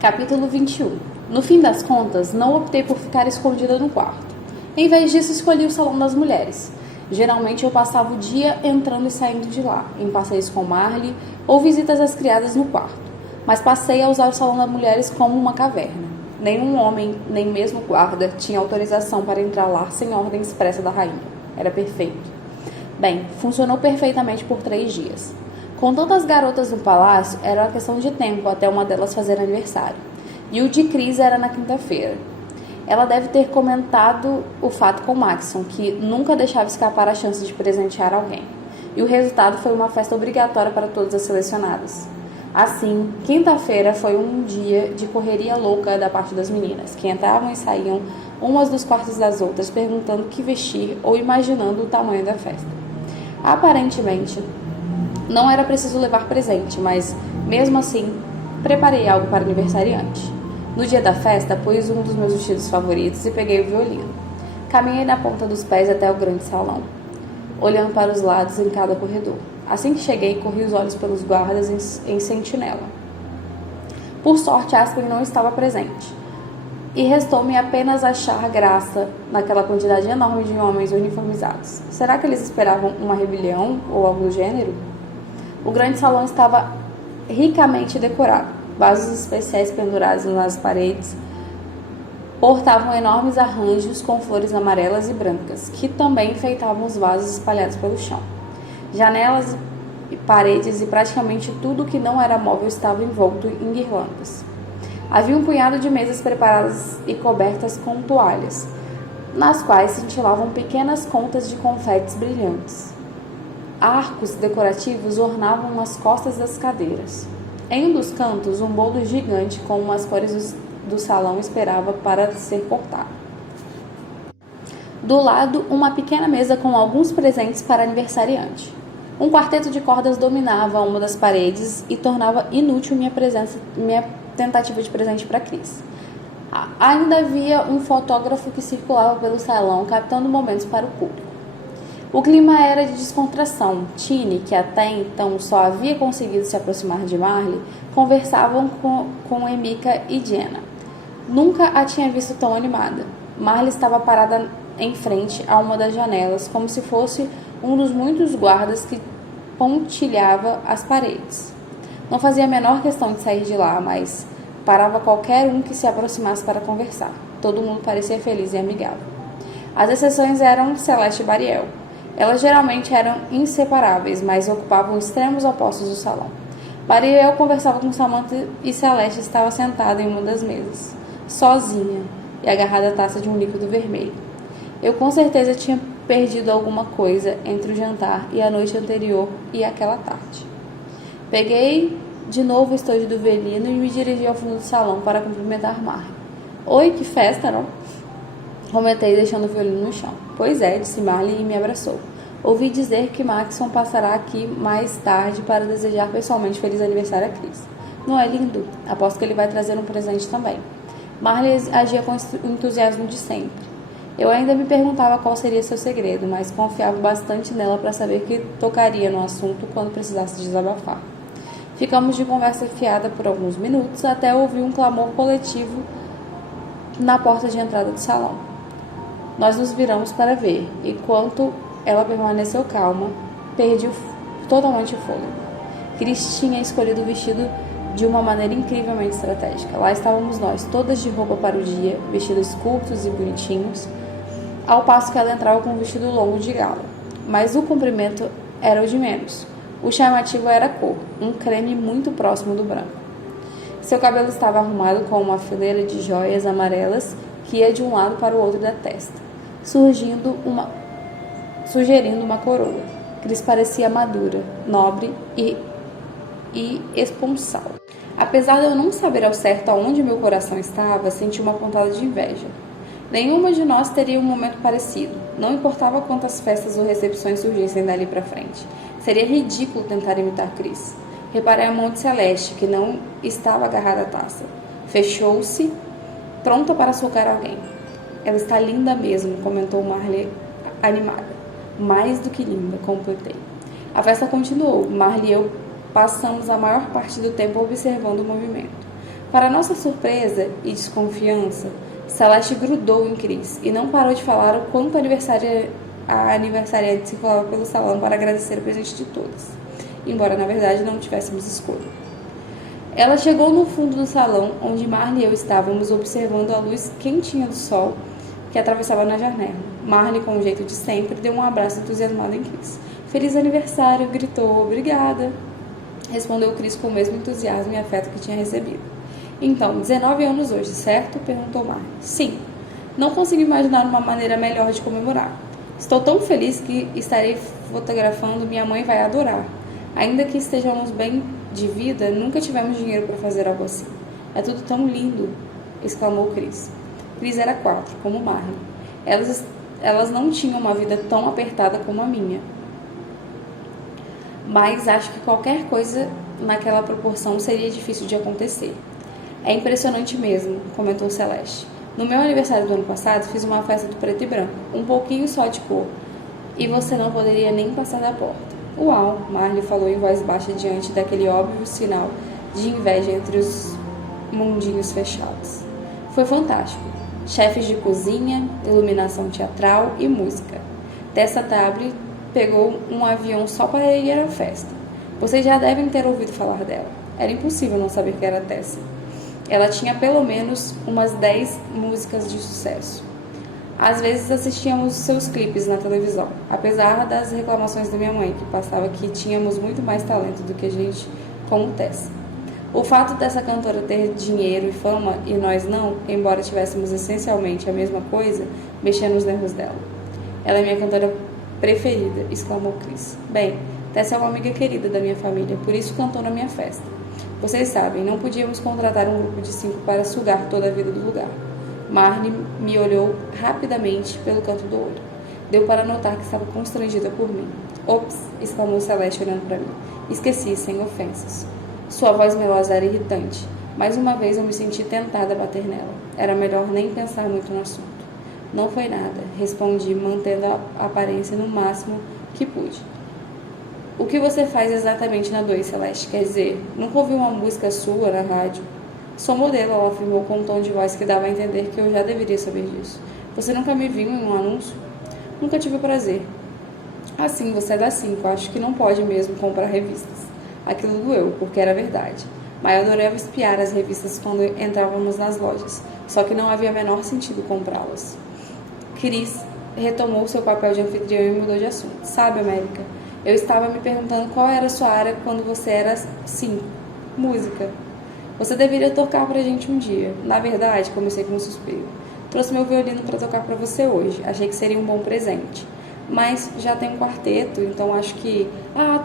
Capítulo 21. No fim das contas, não optei por ficar escondida no quarto. Em vez disso, escolhi o salão das mulheres. Geralmente eu passava o dia entrando e saindo de lá, em passeios com Marley ou visitas às criadas no quarto. Mas passei a usar o salão das mulheres como uma caverna. Nenhum homem, nem mesmo guarda, tinha autorização para entrar lá sem ordem expressa da rainha. Era perfeito. Bem, funcionou perfeitamente por 3 dias. Com tantas garotas no palácio, era uma questão de tempo até uma delas fazer aniversário. E o de Cris era na quinta-feira. Ela deve ter comentado o fato com Maxon, que nunca deixava escapar a chance de presentear alguém. E o resultado foi uma festa obrigatória para todas as selecionadas. Assim, quinta-feira foi um dia de correria louca da parte das meninas, que entravam e saíam umas dos quartos das outras, perguntando o que vestir ou imaginando o tamanho da festa. Aparentemente, não era preciso levar presente, mas, mesmo assim, preparei algo para o aniversariante. No dia da festa, pus um dos meus vestidos favoritos e peguei o violino. Caminhei na ponta dos pés até o grande salão, olhando para os lados em cada corredor. Assim que cheguei, corri os olhos pelos guardas em sentinela. Por sorte, Aspen não estava presente. E restou-me apenas achar graça naquela quantidade enorme de homens uniformizados. Será que eles esperavam uma rebelião ou algo do gênero? O grande salão estava ricamente decorado. Vasos especiais pendurados nas paredes portavam enormes arranjos com flores amarelas e brancas, que também enfeitavam os vasos espalhados pelo chão. Janelas, paredes e praticamente tudo que não era móvel estava envolto em guirlandas. Havia um punhado de mesas preparadas e cobertas com toalhas, nas quais cintilavam pequenas contas de confetes brilhantes. Arcos decorativos ornavam as costas das cadeiras. Em um dos cantos, um bolo gigante com umas cores do salão esperava para ser cortado. Do lado, uma pequena mesa com alguns presentes para aniversariante. Um quarteto de cordas dominava uma das paredes e tornava inútil minha tentativa de presente para Cris. Ainda havia um fotógrafo que circulava pelo salão, captando momentos para o público. O clima era de descontração. Tini, que até então só havia conseguido se aproximar de Marley, conversavam com Emika e Jenna. Nunca a tinha visto tão animada. Marley estava parada em frente a uma das janelas, como se fosse um dos muitos guardas que pontilhava as paredes. Não fazia a menor questão de sair de lá, mas parava qualquer um que se aproximasse para conversar. Todo mundo parecia feliz e amigável. As exceções eram Celeste e Bariel. Elas geralmente eram inseparáveis, mas ocupavam extremos opostos do salão. Bariel conversava com Samantha e Celeste estava sentada em uma das mesas, sozinha e agarrada à taça de um líquido vermelho. Eu com certeza tinha perdido alguma coisa entre o jantar e a noite anterior e aquela tarde. Peguei de novo o estojo do violino e me dirigi ao fundo do salão para cumprimentar Marley. Oi, que festa, não? Comentei, deixando o violino no chão. Pois é, disse Marley e me abraçou. Ouvi dizer que Maxon passará aqui mais tarde para desejar pessoalmente feliz aniversário a Cris. Não é lindo? Aposto que ele vai trazer um presente também. Marley agia com o entusiasmo de sempre. Eu ainda me perguntava qual seria seu segredo, mas confiava bastante nela para saber que tocaria no assunto quando precisasse desabafar. Ficamos de conversa fiada por alguns minutos até ouvir um clamor coletivo na porta de entrada do salão. Nós nos viramos para ver, e enquanto ela permaneceu calma, perdi totalmente o fôlego. Cris tinha escolhido o vestido de uma maneira incrivelmente estratégica. Lá estávamos nós, todas de roupa para o dia, vestidos curtos e bonitinhos, ao passo que ela entrava com um vestido longo de gala. Mas o comprimento era o de menos. O chamativo era a cor, um creme muito próximo do branco. Seu cabelo estava arrumado com uma fileira de joias amarelas que ia de um lado para o outro da testa, sugerindo uma coroa. Cris parecia madura, nobre e esponsal. Apesar de eu não saber ao certo aonde meu coração estava, senti uma pontada de inveja. Nenhuma de nós teria um momento parecido. Não importava quantas festas ou recepções surgissem dali para frente. Seria ridículo tentar imitar Cris. Reparei a mão de Celeste, que não estava agarrada à taça. Fechou-se, pronta para socar alguém. Ela está linda mesmo, comentou Marley animada. Mais do que linda, completei. A festa continuou. Marley e eu passamos a maior parte do tempo observando o movimento. Para nossa surpresa e desconfiança, Celeste grudou em Cris e não parou de falar o quanto a aniversariante circulava pelo salão para agradecer o presente de todas, embora na verdade não tivéssemos escolha. Ela chegou no fundo do salão, onde Marley e eu estávamos observando a luz quentinha do sol que atravessava na janela. Marley, com o jeito de sempre, deu um abraço entusiasmado em Cris. Feliz aniversário, gritou. Obrigada, respondeu Cris com o mesmo entusiasmo e afeto que tinha recebido. Então, 19 anos hoje, certo? Perguntou Marley. Sim. Não consigo imaginar uma maneira melhor de comemorar. Estou tão feliz que estarei fotografando, minha mãe vai adorar. Ainda que estejamos bem de vida, nunca tivemos dinheiro para fazer algo assim. É tudo tão lindo, exclamou Cris. Cris era 4, como Marley. Elas não tinham uma vida tão apertada como a minha. Mas acho que qualquer coisa naquela proporção seria difícil de acontecer. É impressionante mesmo, comentou Celeste. No meu aniversário do ano passado, fiz uma festa do preto e branco, um pouquinho só de cor, e você não poderia nem passar da porta. Uau, Marley falou em voz baixa diante daquele óbvio sinal de inveja entre os mundinhos fechados. Foi fantástico. Chefes de cozinha, iluminação teatral e música. Tessa Table pegou um avião só para ir à festa. Vocês já devem ter ouvido falar dela. Era impossível não saber que era Tessa. Ela tinha pelo menos umas 10 músicas de sucesso. Às vezes assistíamos seus clipes na televisão, apesar das reclamações da minha mãe, que passava que tínhamos muito mais talento do que a gente como Tessa. O fato dessa cantora ter dinheiro e fama e nós não, embora tivéssemos essencialmente a mesma coisa, mexia nos nervos dela. Ela é minha cantora preferida, exclamou Cris. Bem, Tessa é uma amiga querida da minha família, por isso cantou na minha festa. Vocês sabem, não podíamos contratar um grupo de 5 para sugar toda a vida do lugar. Marley me olhou rapidamente pelo canto do olho. Deu para notar que estava constrangida por mim. Ops! Exclamou Celeste olhando para mim. Esqueci, sem ofensas. Sua voz melosa era irritante. Mais uma vez eu me senti tentada a bater nela. Era melhor nem pensar muito no assunto. Não foi nada, respondi, mantendo a aparência no máximo que pude. O que você faz exatamente na 2, Celeste? Quer dizer, nunca ouvi uma música sua na rádio. Sou modelo, ela afirmou com um tom de voz que dava a entender que eu já deveria saber disso. Você nunca me viu em um anúncio? Nunca tive o prazer. Assim, você é da 5, acho que não pode mesmo comprar revistas. Aquilo doeu, porque era verdade. Mas eu adorava espiar as revistas quando entrávamos nas lojas, só que não havia menor sentido comprá-las. Cris retomou seu papel de anfitrião e mudou de assunto. Sabe, América, eu estava me perguntando qual era a sua área quando você era 5. Música. Você deveria tocar pra gente um dia. Na verdade, comecei com um suspiro. Trouxe meu violino para tocar pra você hoje. Achei que seria um bom presente. Mas já tem um quarteto, então acho que...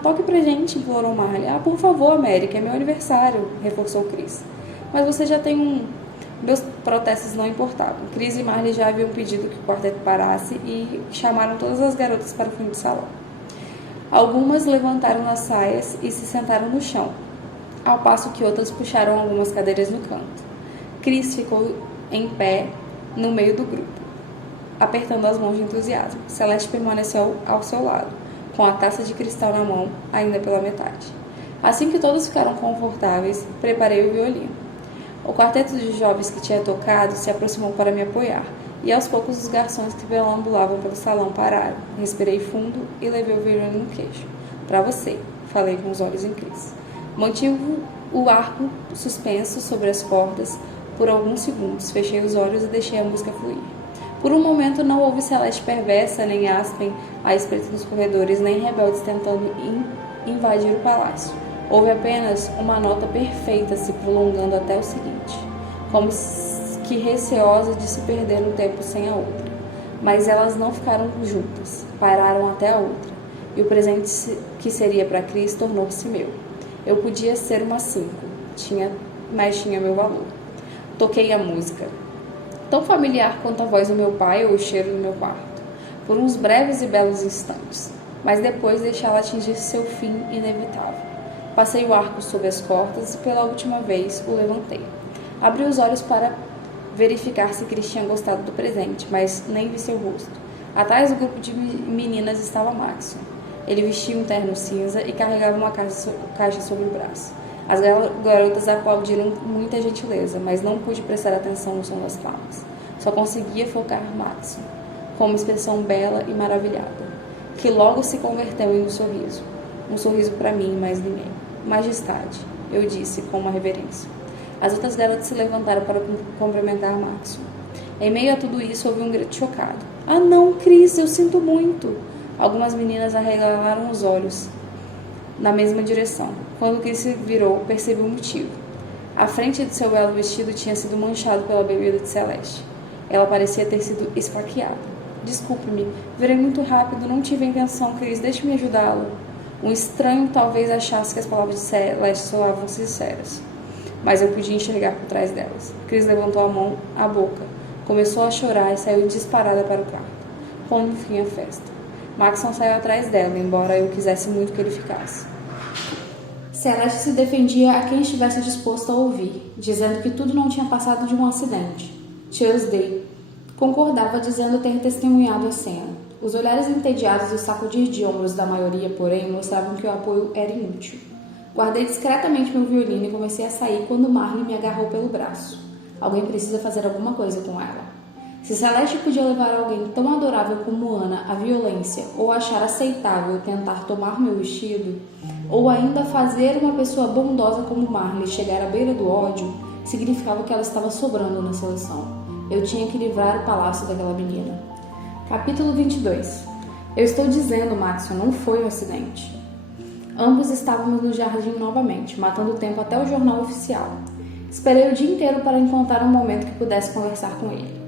toque pra gente, implorou Marley. Por favor, América, é meu aniversário, reforçou Cris. Mas você já tem um... Meus protestos não importavam. Cris e Marley já haviam pedido que o quarteto parasse e chamaram todas as garotas para o fim do salão. Algumas levantaram as saias e se sentaram no chão, ao passo que outras puxaram algumas cadeiras no canto. Cris ficou em pé no meio do grupo, apertando as mãos de entusiasmo. Celeste permaneceu ao seu lado, com a taça de cristal na mão, ainda pela metade. Assim que todos ficaram confortáveis, preparei o violino. O quarteto de jovens que tinha tocado se aproximou para me apoiar, e aos poucos os garçons que perambulavam pelo salão pararam. Respirei fundo e levei o violino no queixo. Para você, falei com os olhos em Cris. Mantive o arco suspenso sobre as cordas por alguns segundos. Fechei os olhos e deixei a música fluir. Por um momento não houve Celeste perversa, nem Aspen à espreita nos corredores, nem rebeldes tentando invadir o palácio. Houve apenas uma nota perfeita se prolongando até o seguinte, como que receosa de se perder no tempo sem a outra. Mas elas não ficaram juntas, pararam até a outra, e o presente que seria para Cris tornou-se meu. Eu podia ser uma 5, mas tinha meu valor. Toquei a música, tão familiar quanto a voz do meu pai ou o cheiro do meu quarto, por uns breves e belos instantes, mas depois deixá-la atingir seu fim inevitável. Passei o arco sob as cordas e pela última vez o levantei. Abri os olhos para verificar se Cris tinha gostado do presente, mas nem vi seu rosto. Atrás do grupo de meninas estava Maxon. Ele vestia um terno cinza e carregava uma caixa sobre o braço. As garotas aplaudiram com muita gentileza, mas não pude prestar atenção no som das palmas. Só conseguia focar Max, com uma expressão bela e maravilhada, que logo se converteu em um sorriso. Um sorriso para mim, mais ninguém. Majestade, eu disse com uma reverência. As outras garotas se levantaram para cumprimentar Max. Em meio a tudo isso, houve um grito chocado. Ah não, Cris, eu sinto muito. Algumas meninas arregalaram os olhos na mesma direção. Quando Cris se virou, percebeu o motivo. A frente de seu belo vestido tinha sido manchado pela bebida de Celeste. Ela parecia ter sido esfaqueada. Desculpe-me, virei muito rápido, não tive a intenção, Cris, deixe-me ajudá-lo. Um estranho talvez achasse que as palavras de Celeste soavam sinceras, mas eu podia enxergar por trás delas. Cris levantou a mão à boca, começou a chorar e saiu disparada para o quarto, pondo fim à festa. Maxon saiu atrás dela, embora eu quisesse muito que ele ficasse. Celeste se defendia a quem estivesse disposto a ouvir, dizendo que tudo não tinha passado de um acidente. Tuesday concordava, dizendo ter testemunhado a cena. Os olhares entediados e o sacudir de ombros da maioria, porém, mostravam que o apoio era inútil. Guardei discretamente meu violino e comecei a sair quando Marley me agarrou pelo braço. Alguém precisa fazer alguma coisa com ela. Se Celeste podia levar alguém tão adorável como Ana à violência, ou achar aceitável tentar tomar meu vestido, ou ainda fazer uma pessoa bondosa como Marley chegar à beira do ódio, significava que ela estava sobrando na seleção. Eu tinha que livrar o palácio daquela menina. Capítulo 22. Eu estou dizendo, Maxon, não foi um acidente. Ambos estávamos no jardim novamente, matando o tempo até o jornal oficial. Esperei o dia inteiro para encontrar um momento que pudesse conversar com ele.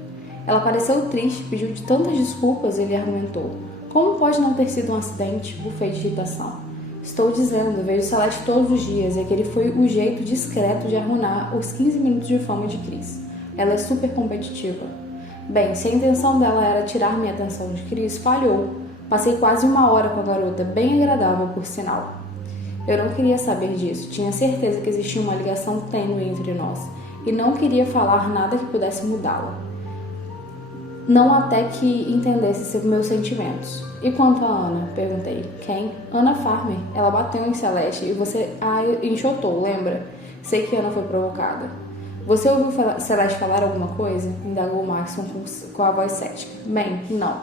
Ela pareceu triste, pediu de tantas desculpas, ele argumentou. Como pode não ter sido um acidente? Bufei de irritação. Estou dizendo, vejo Celeste todos os dias e aquele foi o jeito discreto de arruinar os 15 minutos de fama de Cris. Ela é super competitiva. Bem, se a intenção dela era tirar minha atenção de Cris, falhou. Passei quase 1 hora com a garota, bem agradável, por sinal. Eu não queria saber disso, tinha certeza que existia uma ligação tênue entre nós, e não queria falar nada que pudesse mudá-la. Não até que entendesse meus sentimentos. E quanto a Ana? Perguntei. Quem? Ana Farmer. Ela bateu em Celeste e você a enxotou, lembra? Sei que Ana foi provocada. Você ouviu Celeste falar alguma coisa? Indagou Maxon com a voz cética. Bem, não.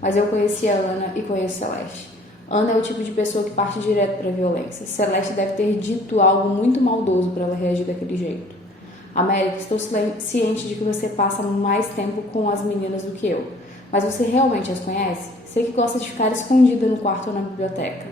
Mas eu conheci a Ana e conheço Celeste. Ana é o tipo de pessoa que parte direto para a violência. Celeste deve ter dito algo muito maldoso para ela reagir daquele jeito. América, estou ciente de que você passa mais tempo com as meninas do que eu. Mas você realmente as conhece? Sei que gosta de ficar escondida no quarto ou na biblioteca.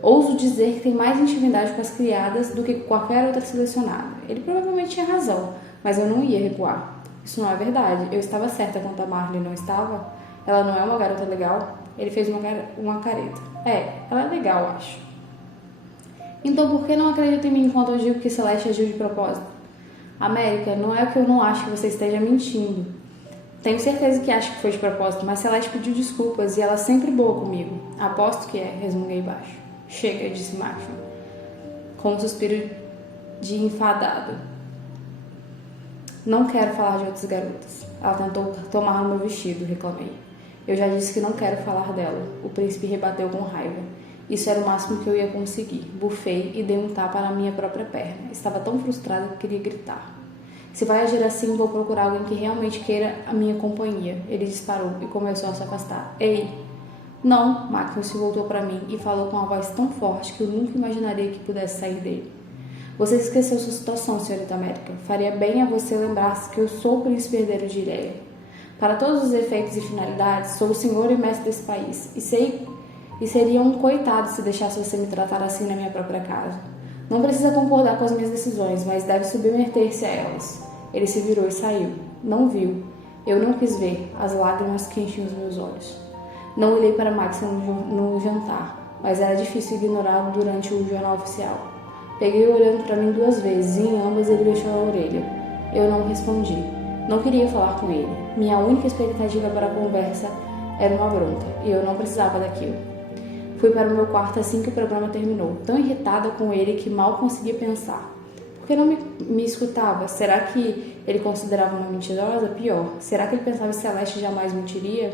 Ouso dizer que tem mais intimidade com as criadas do que com qualquer outra selecionada. Ele provavelmente tinha razão, mas eu não ia recuar. Isso não é verdade. Eu estava certa quanto a Marley, não estava? Ela não é uma garota legal? Ele fez uma careta. Ela é legal, acho. Então por que não acredita em mim enquanto eu digo que Celeste agiu de propósito? América, não é que eu não acho que você esteja mentindo. Tenho certeza que acha que foi de propósito, mas Celeste pediu desculpas e ela é sempre boa comigo. Aposto que é, resmunguei baixo. Chega, disse Maxon, com um suspiro de enfadado. Não quero falar de outras garotas. Ela tentou tomar o meu vestido, reclamei. Eu já disse que não quero falar dela. O príncipe rebateu com raiva. Isso era o máximo que eu ia conseguir. Bufei e dei um tapa na minha própria perna. Estava tão frustrada que queria gritar. Se vai agir assim, vou procurar alguém que realmente queira a minha companhia. Ele disparou e começou a se afastar. Ei! Não, Maxon se voltou para mim e falou com uma voz tão forte que eu nunca imaginaria que pudesse sair dele. Você esqueceu sua situação, senhorita América. Faria bem a você lembrar-se que eu sou o príncipe herdeiro de Ireia. Para todos os efeitos e finalidades, sou o senhor e mestre desse país. E seria um coitado se deixasse você me tratar assim na minha própria casa. Não precisa concordar com as minhas decisões, mas deve submeter-se a elas. Ele se virou e saiu. Não viu. Eu não quis ver as lágrimas que enchiam os meus olhos. Não olhei para Maxon no jantar, mas era difícil ignorá-lo durante o jornal oficial. Peguei-o olhando para mim 2 vezes e em ambas ele mexeu a orelha. Eu não respondi. Não queria falar com ele. Minha única expectativa para a conversa era uma bronca, e eu não precisava daquilo. Fui para o meu quarto assim que o programa terminou, tão irritada com ele que mal conseguia pensar. Por que não me escutava? Será que ele considerava uma mentirosa? Pior, será que ele pensava que Celeste jamais mentiria?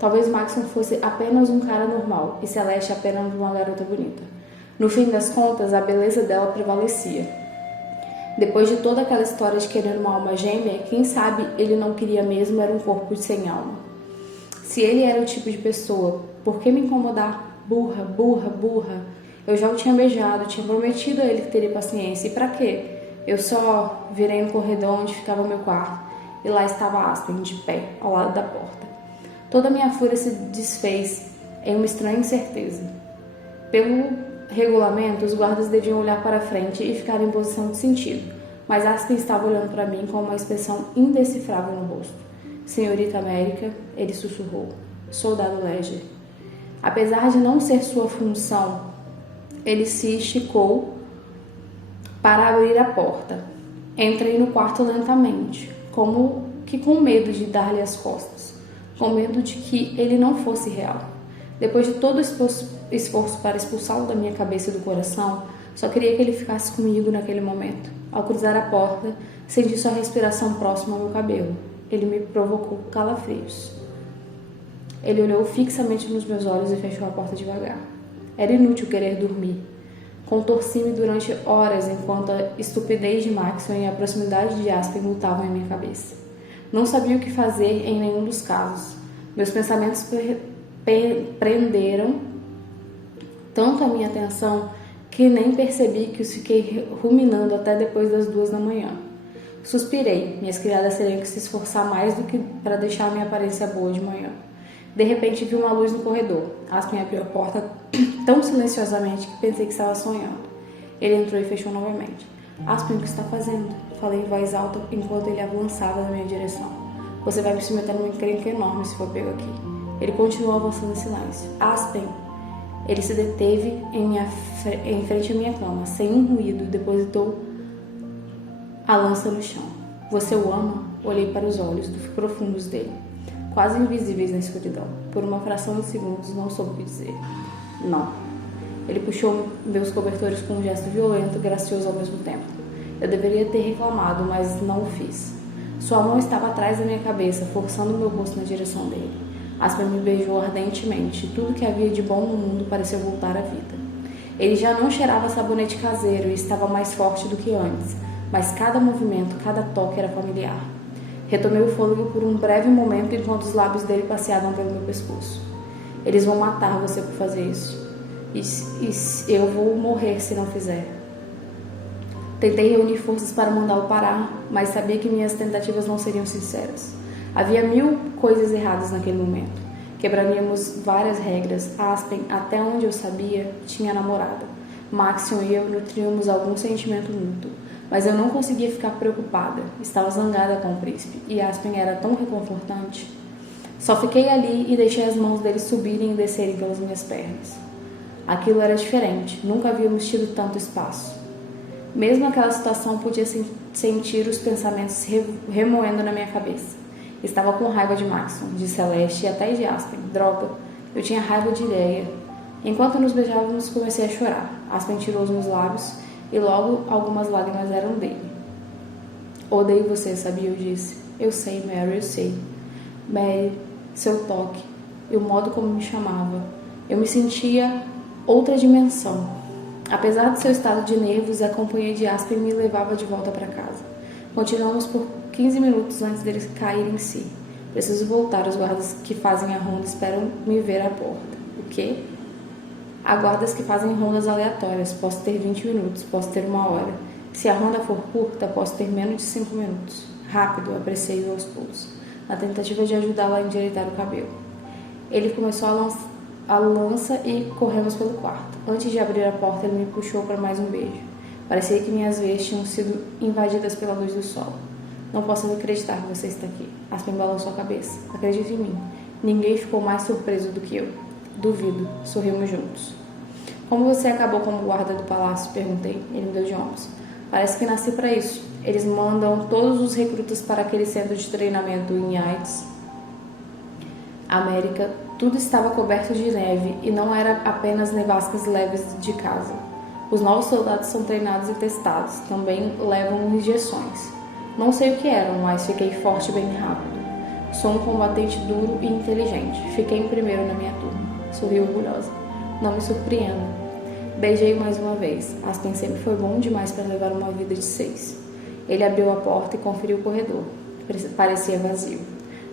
Talvez Maxon fosse apenas um cara normal e Celeste apenas uma garota bonita. No fim das contas, a beleza dela prevalecia. Depois de toda aquela história de querer uma alma gêmea, quem sabe ele não queria mesmo era um corpo sem alma. Se ele era o tipo de pessoa, por que me incomodar? Burra, burra, burra. Eu já o tinha beijado, tinha prometido a ele que teria paciência. E pra quê? Eu só virei no corredor onde ficava o meu quarto. E lá estava Aspen, de pé, ao lado da porta. Toda a minha fúria se desfez em uma estranha incerteza. Pelo regulamento, os guardas deviam olhar para frente e ficar em posição de sentido. Mas Aspen estava olhando para mim com uma expressão indecifrável no rosto. Senhorita América, ele sussurrou. Soldado Ledger. Apesar de não ser sua função, ele se esticou para abrir a porta. Entrei no quarto lentamente, como que com medo de dar-lhe as costas, com medo de que ele não fosse real. Depois de todo o esforço para expulsá-lo da minha cabeça e do coração, só queria que ele ficasse comigo naquele momento. Ao cruzar a porta, senti sua respiração próxima ao meu cabelo. Ele me provocou calafrios. Ele olhou fixamente nos meus olhos e fechou a porta devagar. Era inútil querer dormir. Contorci-me durante horas enquanto a estupidez de Maxwell e a proximidade de Aspen lutavam em minha cabeça. Não sabia o que fazer em nenhum dos casos. Meus pensamentos prenderam tanto a minha atenção que nem percebi que os fiquei ruminando até depois das 2 da manhã. Suspirei. Minhas criadas teriam que se esforçar mais do que para deixar a minha aparência boa de manhã. De repente vi uma luz no corredor. Aspen abriu a porta tão silenciosamente que pensei que estava sonhando. Ele entrou e fechou novamente. Aspen, o que está fazendo? Falei em voz alta enquanto ele avançava na minha direção. Você vai me submeter numa encrenca enorme se for pego aqui. Ele continuou avançando em silêncio. Aspen! Ele se deteve em frente à minha cama, sem um ruído, depositou a lança no chão. Você o ama? Olhei para os olhos profundos dele, quase invisíveis na escuridão. Por uma fração de segundos não soube o que dizer. Não. Ele puxou meus cobertores com um gesto violento e gracioso ao mesmo tempo. Eu deveria ter reclamado, mas não o fiz. Sua mão estava atrás da minha cabeça, forçando meu rosto na direção dele. Aspen me beijou ardentemente. Tudo que havia de bom no mundo pareceu voltar à vida. Ele já não cheirava sabonete caseiro e estava mais forte do que antes, mas cada movimento, cada toque era familiar. Retomei o fôlego por um breve momento enquanto os lábios dele passeavam pelo meu pescoço. Eles vão matar você por fazer isso. E eu vou morrer se não fizer. Tentei reunir forças para mandá-lo parar, mas sabia que minhas tentativas não seriam sinceras. Havia 1000 coisas erradas naquele momento. Quebraríamos várias regras. Aspen, até onde eu sabia, tinha namorada. Maxon e eu nutríamos algum sentimento mútuo. Mas eu não conseguia ficar preocupada. Estava zangada com o príncipe. E Aspen era tão reconfortante. Só fiquei ali e deixei as mãos dele subirem e descerem pelas minhas pernas. Aquilo era diferente. Nunca havíamos tido tanto espaço. Mesmo naquela situação, podia sentir os pensamentos remoendo na minha cabeça. Estava com raiva de Maxon, de Celeste e até de Aspen. Droga, eu tinha raiva de Leia. Enquanto nos beijávamos, comecei a chorar. Aspen tirou os meus lábios e logo algumas lágrimas eram dele. Odeio você, sabia? Eu disse. Eu sei, Mary, eu sei. Mary, seu toque e o modo como me chamava. Eu me sentia outra dimensão. Apesar do seu estado de nervos, a companhia de Aspen me levava de volta para casa. Continuamos por 15 minutos antes deles caírem em si. Preciso voltar. Os guardas que fazem a ronda esperam me ver à porta. O quê? Há guardas que fazem rondas aleatórias. Posso ter 20 minutos, posso ter 1 hora. Se a ronda for curta, posso ter menos de 5 minutos. Rápido, apressei-o aos pulos, na tentativa de ajudá-la a endireitar o cabelo. Ele começou a lança e corremos pelo quarto. Antes de abrir a porta, ele me puxou para mais um beijo. Parecia que minhas veias tinham sido invadidas pela luz do sol. Não posso acreditar que você está aqui. Aspen balançou a cabeça. Acredite em mim. Ninguém ficou mais surpreso do que eu. Duvido. Sorrimos juntos. Como você acabou como guarda do palácio? Perguntei. Ele me deu de ombros. Parece que nasci para isso. Eles mandam todos os recrutas para aquele centro de treinamento em Yates, América. Tudo estava coberto de neve e não era apenas nevascas leves de casa. Os novos soldados são treinados e testados. Também levam injeções. Não sei o que eram, mas fiquei forte bem rápido. Sou um combatente duro e inteligente. Fiquei em primeiro na minha turma. Sorri orgulhosa. Não me surpreendo. Beijei-o mais uma vez. Aspen sempre foi bom demais para levar uma vida de 6. Ele abriu a porta e conferiu o corredor. Parecia vazio.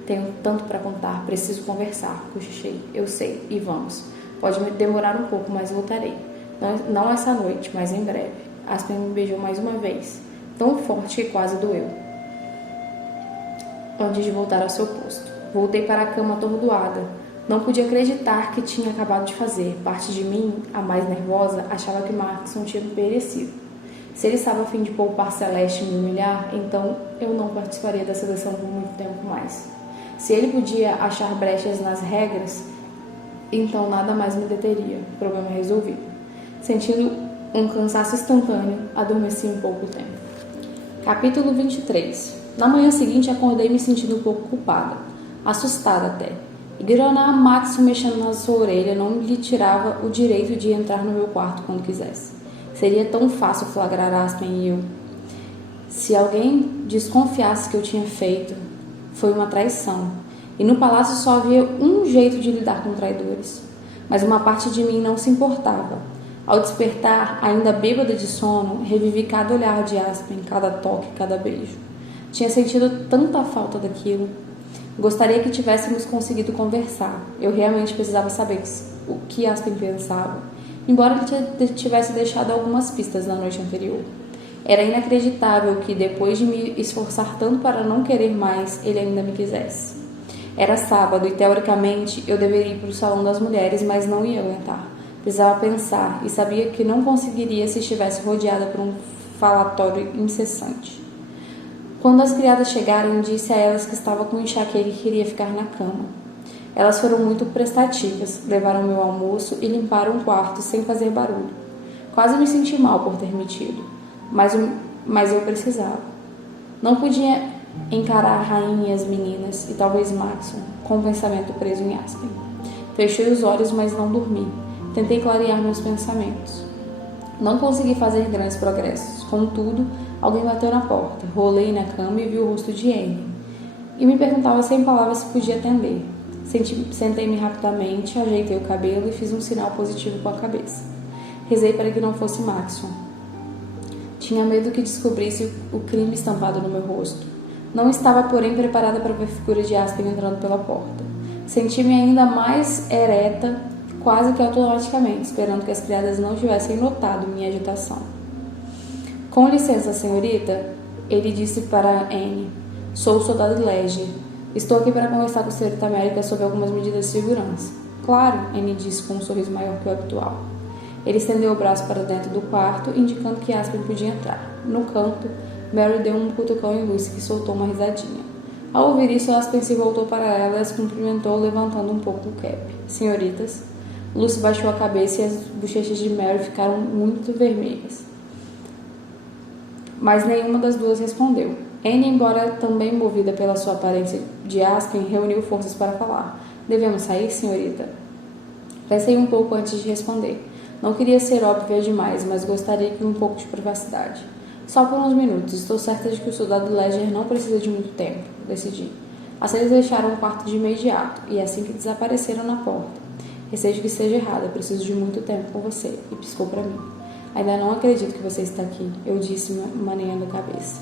Tenho tanto para contar, preciso conversar, cochichei. Eu sei, e vamos. Pode demorar um pouco, mas voltarei. Não essa noite, mas em breve. Aspen me beijou mais uma vez, tão forte que quase doeu. Antes de voltar ao seu posto. Voltei para a cama atordoada. Não podia acreditar que tinha acabado de fazer. Parte de mim, a mais nervosa, achava que Maxon tinha perecido. Se ele estava a fim de poupar Celeste e me humilhar, então eu não participaria da seleção por muito tempo mais. Se ele podia achar brechas nas regras, então nada mais me deteria. Problema resolvido. Sentindo um cansaço instantâneo, adormeci um pouco tempo. Capítulo 23. Na manhã seguinte, acordei me sentindo um pouco culpada. Assustada até. Ignorar Max mexendo na sua orelha não lhe tirava o direito de entrar no meu quarto quando quisesse. Seria tão fácil flagrar Aspen e eu. Se alguém desconfiasse que eu tinha feito, foi uma traição. E no palácio só havia um jeito de lidar com traidores. Mas uma parte de mim não se importava. Ao despertar, ainda bêbada de sono, revivi cada olhar de Aspen, cada toque, cada beijo. Tinha sentido tanta falta daquilo. Gostaria que tivéssemos conseguido conversar. Eu realmente precisava saber o que Aspen pensava, embora ele tivesse deixado algumas pistas na noite anterior. Era inacreditável que, depois de me esforçar tanto para não querer mais, ele ainda me quisesse. Era sábado e, teoricamente, eu deveria ir para o salão das mulheres, mas não ia aguentar. Precisava pensar e sabia que não conseguiria se estivesse rodeada por um falatório incessante. Quando as criadas chegaram, disse a elas que estava com enxaqueca e queria ficar na cama. Elas foram muito prestativas, levaram meu almoço e limparam o quarto sem fazer barulho. Quase me senti mal por ter mentido, mas eu precisava. Não podia encarar a rainha e as meninas, e talvez Maxon, com o pensamento preso em Aspen. Fechei os olhos, mas não dormi. Tentei clarear meus pensamentos. Não consegui fazer grandes progressos. Contudo, alguém bateu na porta. Rolei na cama e vi o rosto de Anne. E me perguntava sem palavras se podia atender. Sentei-me rapidamente, ajeitei o cabelo e fiz um sinal positivo com a cabeça. Rezei para que não fosse Maxon. Tinha medo que descobrisse o crime estampado no meu rosto. Não estava, porém, preparada para ver a figura de Aspen entrando pela porta. Senti-me ainda mais ereta, quase que automaticamente, esperando que as criadas não tivessem notado minha agitação. Com licença, senhorita, ele disse para Anne. Sou o soldado Ledger. Estou aqui para conversar com a senhorita América sobre algumas medidas de segurança. Claro, Anne disse com um sorriso maior que o habitual. Ele estendeu o braço para dentro do quarto, indicando que Aspen podia entrar. No canto, Mary deu um cutucão em Lucy, que soltou uma risadinha. Ao ouvir isso, Aspen se voltou para ela e as cumprimentou, levantando um pouco o cap. Senhoritas, Lucy baixou a cabeça e as bochechas de Mary ficaram muito vermelhas. Mas nenhuma das duas respondeu. Anne, embora também movida pela sua aparência de Aspen, reuniu forças para falar. Devemos sair, senhorita? Pensei um pouco antes de responder. Não queria ser óbvia demais, mas gostaria de um pouco de privacidade. Só por uns minutos. Estou certa de que o soldado Ledger não precisa de muito tempo, decidi. Assim eles deixaram o quarto de imediato, e assim que desapareceram na porta. Receio que esteja errada, preciso de muito tempo com você, e piscou para mim. Ainda não acredito que você está aqui, eu disse, maneando a cabeça.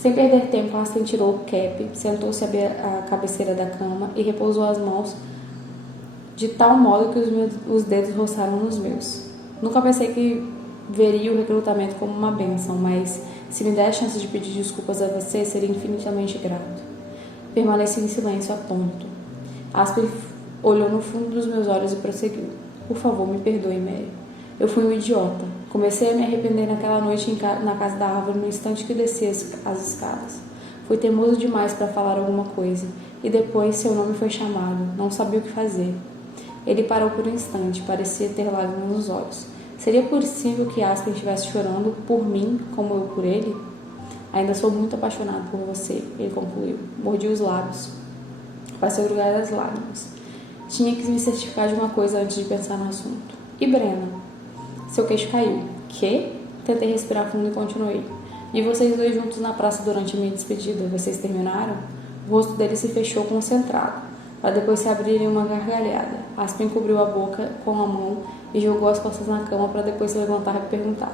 Sem perder tempo, Aspen tirou o cap, sentou-se à cabeceira da cama e repousou as mãos de tal modo que os dedos roçaram nos meus. Nunca pensei que veria o recrutamento como uma bênção, mas se me der a chance de pedir desculpas a você, seria infinitamente grato. Permaneci em silêncio, atônito. Aspen olhou no fundo dos meus olhos e prosseguiu. Por favor, me perdoe, Mary. Eu fui um idiota. Comecei a me arrepender naquela noite na casa da árvore no instante que desci as escadas. Fui teimoso demais para falar alguma coisa, e depois seu nome foi chamado. Não sabia o que fazer. Ele parou por um instante, parecia ter lágrimas nos olhos. Seria possível que Aspen estivesse chorando por mim, como eu por ele? Ainda sou muito apaixonado por você, ele concluiu. Mordi os lábios, para segurar as lágrimas. Tinha que me certificar de uma coisa antes de pensar no assunto. E Brenna? Seu queixo caiu. Quê? Tentei respirar fundo e continuei. Vi vocês dois juntos na praça durante a minha despedida. Vocês terminaram? O rosto dele se fechou concentrado. para depois se abrir em uma gargalhada. Aspen cobriu a boca com a mão e jogou as costas na cama para depois se levantar e perguntar: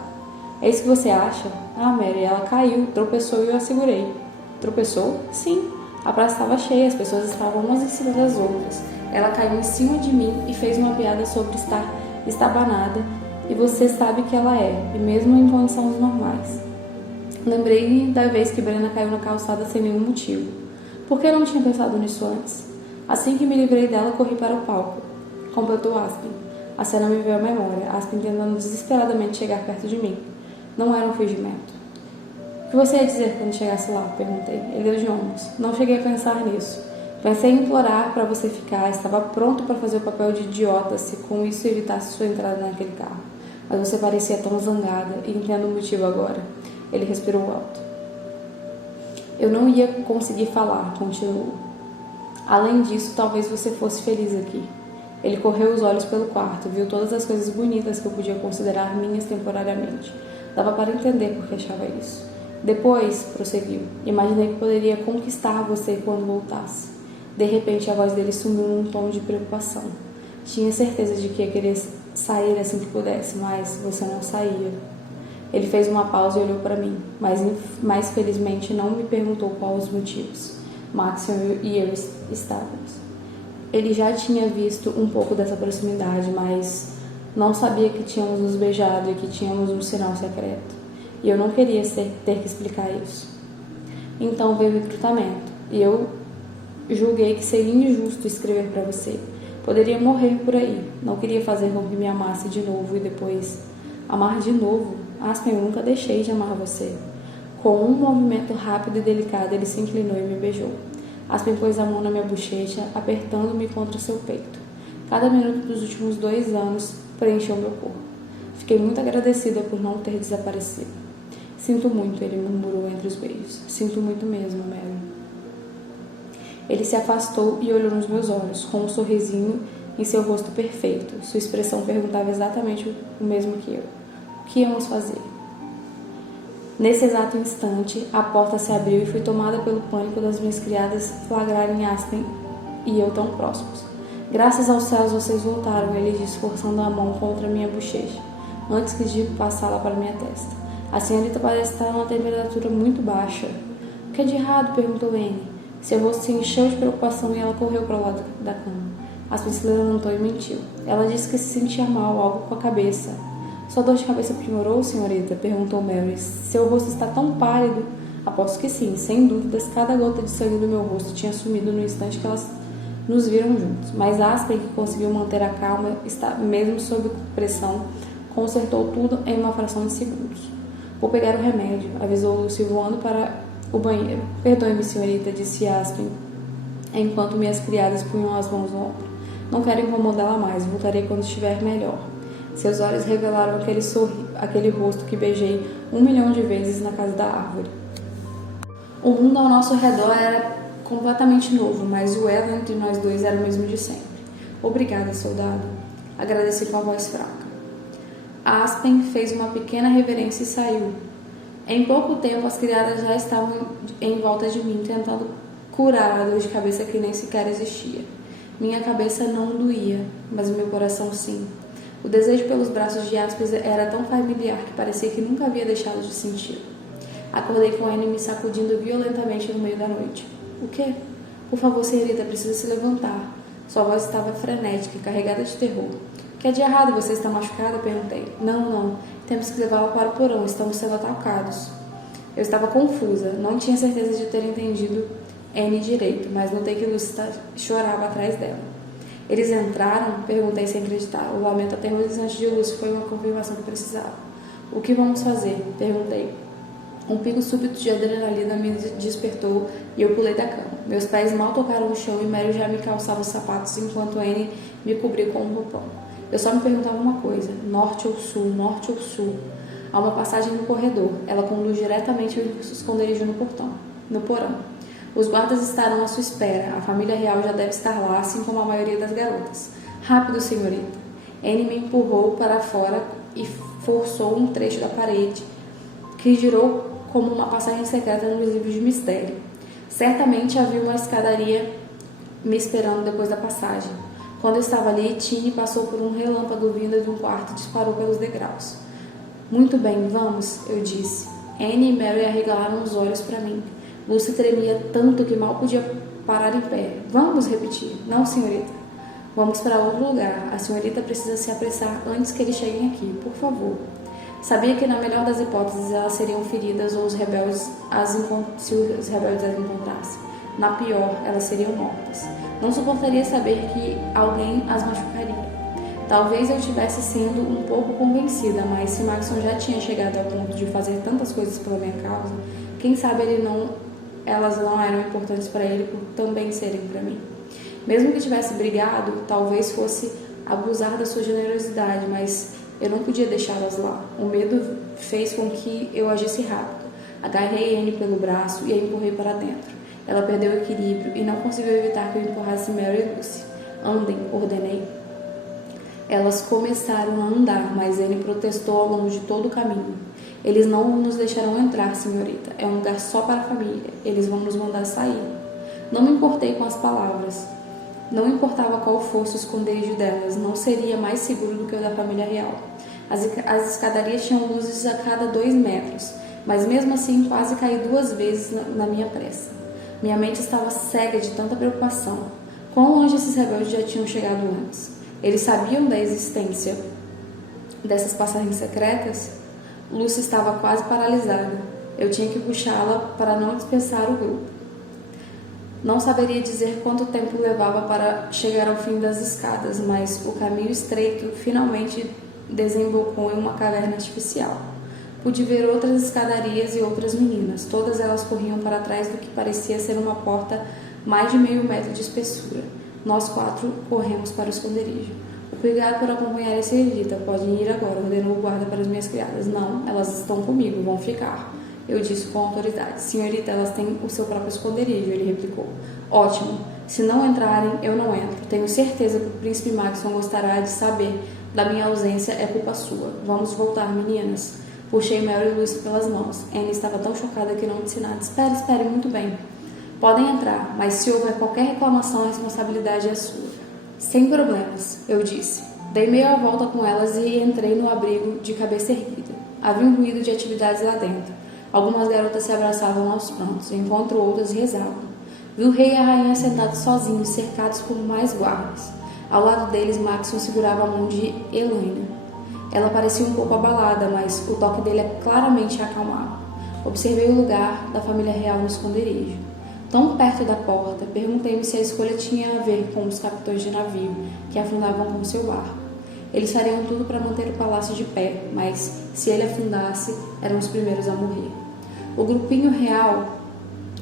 é isso que você acha? Ah, Mary, ela caiu, tropeçou e eu a segurei. Tropeçou? Sim. A praça estava cheia, as pessoas estavam umas em cima das outras. Ela caiu em cima de mim e fez uma piada sobre estar estabanada, e você sabe que ela é, e mesmo em condições normais. Lembrei da vez que Brenna caiu na calçada sem nenhum motivo. Por que eu não tinha pensado nisso antes? Assim que me livrei dela, corri para o palco. Completou Aspen. A cena me veio à memória, Aspen tentando desesperadamente chegar perto de mim. Não era um fingimento. O que você ia dizer quando chegasse lá? Perguntei. Ele deu de ombros. Não cheguei a pensar nisso. Pensei em implorar para você ficar. Estava pronto para fazer o papel de idiota se com isso evitasse sua entrada naquele carro. Mas você parecia tão zangada e entendo o motivo agora. Ele respirou alto. Eu não ia conseguir falar, continuou. Além disso, talvez você fosse feliz aqui. Ele correu os olhos pelo quarto, viu todas as coisas bonitas que eu podia considerar minhas temporariamente. Dava para entender por que achava isso. Depois, prosseguiu, imaginei que poderia conquistar você quando voltasse. De repente, a voz dele sumiu num tom de preocupação. Tinha certeza de que ia querer sair assim que pudesse, mas você não saía. Ele fez uma pausa e olhou para mim, mas felizmente não me perguntou quais os motivos. Maxwell e eu estávamos. Ele já tinha visto um pouco dessa proximidade, mas não sabia que tínhamos nos beijado e que tínhamos um sinal secreto. E eu não queria ter que explicar isso. Então veio o recrutamento, e eu julguei que seria injusto escrever para você. Poderia morrer por aí. Não queria fazer com que me amasse de novo e depois amar de novo. Aspen, eu nunca deixei de amar você. Com um movimento rápido e delicado, ele se inclinou e me beijou. Aspen pôs a mão na minha bochecha, apertando-me contra seu peito. Cada minuto dos últimos 2 anos preencheu meu corpo. Fiquei muito agradecida por não ter desaparecido. Sinto muito, ele murmurou entre os beijos. Sinto muito mesmo, Mary. Ele se afastou e olhou nos meus olhos, com um sorrisinho em seu rosto perfeito. Sua expressão perguntava exatamente o mesmo que eu. O que íamos fazer? Nesse exato instante, a porta se abriu e fui tomada pelo pânico das minhas criadas flagrarem Aspen e eu tão próximos. Graças aos céus vocês voltaram, ele disse, forçando a mão contra minha bochecha, antes de passá-la para minha testa. A senhorita parece estar numa temperatura muito baixa. O que é de errado? Perguntou Anne. Seu rosto se encheu de preocupação e ela correu para o lado da cama. Aspen se levantou e mentiu. Ela disse que se sentia mal, algo com a cabeça. Sua dor de cabeça piorou, senhorita? Perguntou Mary. Seu rosto está tão pálido. Aposto que sim, sem dúvidas, cada gota de sangue do meu rosto tinha sumido no instante que elas nos viram juntos. Mas Aspen, que conseguiu manter a calma, mesmo sob pressão, consertou tudo em uma fração de segundos. Vou pegar o remédio, avisou Lucy voando para o banheiro. Perdoe-me, senhorita, disse Aspen, enquanto minhas criadas punham as mãos no ombro. Não quero incomodá-la mais, voltarei quando estiver melhor. Seus olhos revelaram aquele rosto que beijei 1 milhão de vezes na casa da árvore. O mundo ao nosso redor era completamente novo, mas o elo entre nós dois era o mesmo de sempre. Obrigada, soldado. Agradeci com a voz fraca. Aspen fez uma pequena reverência e saiu. Em pouco tempo, as criadas já estavam em volta de mim, tentando curar a dor de cabeça que nem sequer existia. Minha cabeça não doía, mas o meu coração sim. O desejo pelos braços de Aspen era tão familiar que parecia que nunca havia deixado de sentir. Acordei com ele me sacudindo violentamente no meio da noite. O quê? Por favor, senhorita, precisa se levantar. Sua voz estava frenética e carregada de terror. O que é de errado? Você está machucada? Perguntei. Não. Temos que levá-la para o porão. Estamos sendo atacados. Eu estava confusa. Não tinha certeza de ter entendido Anne direito, mas notei que Lucy chorava atrás dela. Eles entraram? Perguntei sem acreditar. O lamento aterrorizante de Lucy foi uma confirmação que precisava. O que vamos fazer? Perguntei. Um pico súbito de adrenalina me despertou e eu pulei da cama. Meus pés mal tocaram o chão e Mary já me calçava os sapatos enquanto Anne me cobriu com um roupão. Eu só me perguntava uma coisa: norte ou sul, norte ou sul? Há uma passagem no corredor. Ela conduz diretamente ao esconderijo no porão. Os guardas estarão à sua espera. A família real já deve estar lá, assim como a maioria das garotas. Rápido, senhorita. Anne me empurrou para fora e forçou um trecho da parede que girou como uma passagem secreta nos livros de mistério. Certamente havia uma escadaria me esperando depois da passagem. Quando eu estava ali, Tiny passou por um relâmpago vindo de um quarto e disparou pelos degraus. Muito bem, vamos, eu disse. Anne e Mary arregalaram os olhos para mim. Lucy tremia tanto que mal podia parar em pé. Vamos, repetir. Não, senhorita. Vamos para outro lugar. A senhorita precisa se apressar antes que eles cheguem aqui, por favor. Sabia que, na melhor das hipóteses, elas seriam feridas ou se os rebeldes as encontrassem. Na pior, elas seriam mortas. Não suportaria saber que alguém as machucaria. Talvez eu estivesse sendo um pouco convencida, mas se Maxon já tinha chegado ao ponto de fazer tantas coisas pela minha causa, quem sabe elas não eram importantes para ele por também serem para mim. Mesmo que tivesse brigado, talvez fosse abusar da sua generosidade, mas eu não podia deixá-las lá. O medo fez com que eu agisse rápido. Agarrei Anne pelo braço e a empurrei para dentro. Ela perdeu o equilíbrio e não conseguiu evitar que eu empurrasse Mary e Lucy. Andem, ordenei. Elas começaram a andar, mas Anne protestou ao longo de todo o caminho. Eles não nos deixarão entrar, senhorita. É um lugar só para a família. Eles vão nos mandar sair. Não me importei com as palavras. Não importava qual fosse o esconderijo delas, não seria mais seguro do que o da família real. As escadarias tinham luzes a cada 2 metros, mas mesmo assim quase caí 2 vezes na minha pressa. Minha mente estava cega de tanta preocupação. Quão longe esses rebeldes já tinham chegado antes? Eles sabiam da existência dessas passagens secretas? Lucy estava quase paralisada. Eu tinha que puxá-la para não dispersar o grupo. Não saberia dizer quanto tempo levava para chegar ao fim das escadas, mas o caminho estreito finalmente desembocou em uma caverna artificial. Pude ver outras escadarias e outras meninas. Todas elas corriam para trás do que parecia ser uma porta mais de meio metro de espessura. Nós 4 corremos para o esconderijo. Obrigado por acompanhar a senhorita. Podem ir agora, ordenou o guarda para as minhas criadas. Não, elas estão comigo, vão ficar. Eu disse com autoridade. Senhorita, elas têm o seu próprio esconderijo, ele replicou. Ótimo. Se não entrarem, eu não entro. Tenho certeza que o príncipe Maxon gostará de saber da minha ausência, é culpa sua. Vamos voltar, meninas. Puxei Mary e Lucy pelas mãos. Anne estava tão chocada que não disse nada. Espere, muito bem. Podem entrar, mas se houver qualquer reclamação, a responsabilidade é sua. Sem problemas, eu disse. Dei meia volta com elas e entrei no abrigo de cabeça erguida. Havia um ruído de atividades lá dentro. Algumas garotas se abraçavam aos prantos, enquanto outras rezavam. Vi o rei e a rainha sentados sozinhos, cercados por mais guardas. Ao lado deles, Maxon segurava a mão de Helena. Ela parecia um pouco abalada, mas o toque dele claramente a acalmava. Observei o lugar da família real no esconderijo. Tão perto da porta, perguntei-me se a escolha tinha a ver com os capitães de navio que afundavam com seu barco. Eles fariam tudo para manter o palácio de pé, mas se ele afundasse, eram os primeiros a morrer. O grupinho real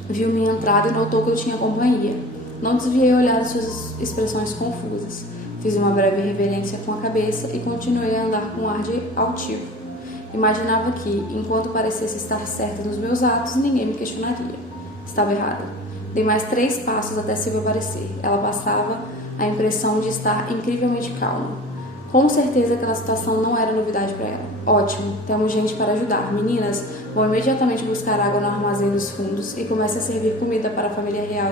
viu minha entrada e notou que eu tinha companhia. Não desviei o olhar de suas expressões confusas. Fiz uma breve reverência com a cabeça e continuei a andar com um ar de altivo. Imaginava que, enquanto parecesse estar certa nos meus atos, ninguém me questionaria. Estava errada. Dei mais 3 passos até Silvia aparecer. Ela passava a impressão de estar incrivelmente calma. Com certeza aquela situação não era novidade para ela. Ótimo, temos gente para ajudar. Meninas, vão imediatamente buscar água no armazém dos fundos e comece a servir comida para a família real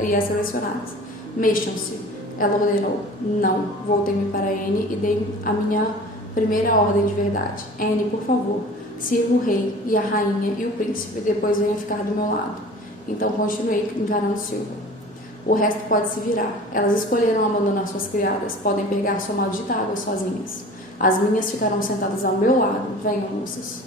e as selecionadas. Mexam-se, ela ordenou. Não, voltei-me para Anne e dei a minha primeira ordem de verdade. Anne, por favor, sirva o rei e a rainha e o príncipe, depois venha ficar do meu lado. Então continuei encarando Silvia. O resto pode se virar. Elas escolheram abandonar suas criadas. Podem pegar sua maldita água sozinhas. As minhas ficarão sentadas ao meu lado. Venham, moças.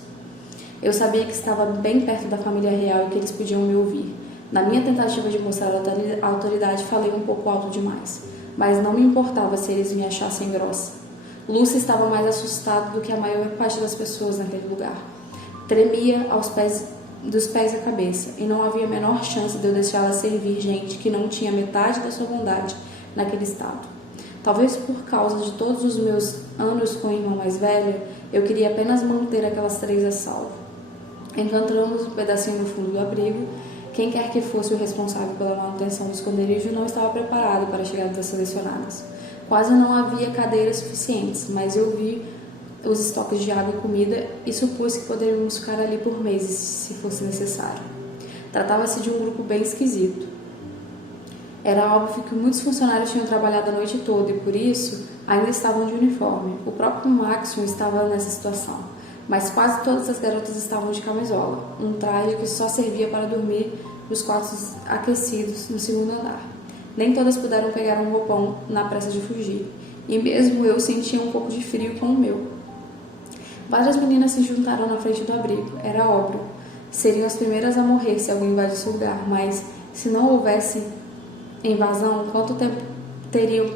Eu sabia que estava bem perto da família real e que eles podiam me ouvir. Na minha tentativa de mostrar a autoridade, falei um pouco alto demais. Mas não me importava se eles me achassem grossa. Lucy estava mais assustada do que a maior parte das pessoas naquele lugar. Tremia dos pés à cabeça, e não havia a menor chance de eu deixá-la servir gente que não tinha metade da sua bondade naquele estado. Talvez por causa de todos os meus anos com a irmã mais velha, eu queria apenas manter aquelas 3 a salvo. Encontramos um pedacinho no fundo do abrigo. Quem quer que fosse o responsável pela manutenção do esconderijo não estava preparado para a chegada das selecionadas. Quase não havia cadeiras suficientes, mas eu vi os estoques de água e comida e supus que poderíamos ficar ali por meses, se fosse necessário. Tratava-se de um grupo bem esquisito. Era óbvio que muitos funcionários tinham trabalhado a noite toda e, por isso, ainda estavam de uniforme. O próprio Maxion estava nessa situação, mas quase todas as garotas estavam de camisola, um traje que só servia para dormir nos quartos aquecidos no segundo andar. Nem todas puderam pegar um roupão na pressa de fugir, e mesmo eu sentia um pouco de frio com o meu. Várias meninas se juntaram na frente do abrigo, era óbvio. Seriam as primeiras a morrer se alguém invadisse o lugar, mas se não houvesse invasão, quanto tempo teriam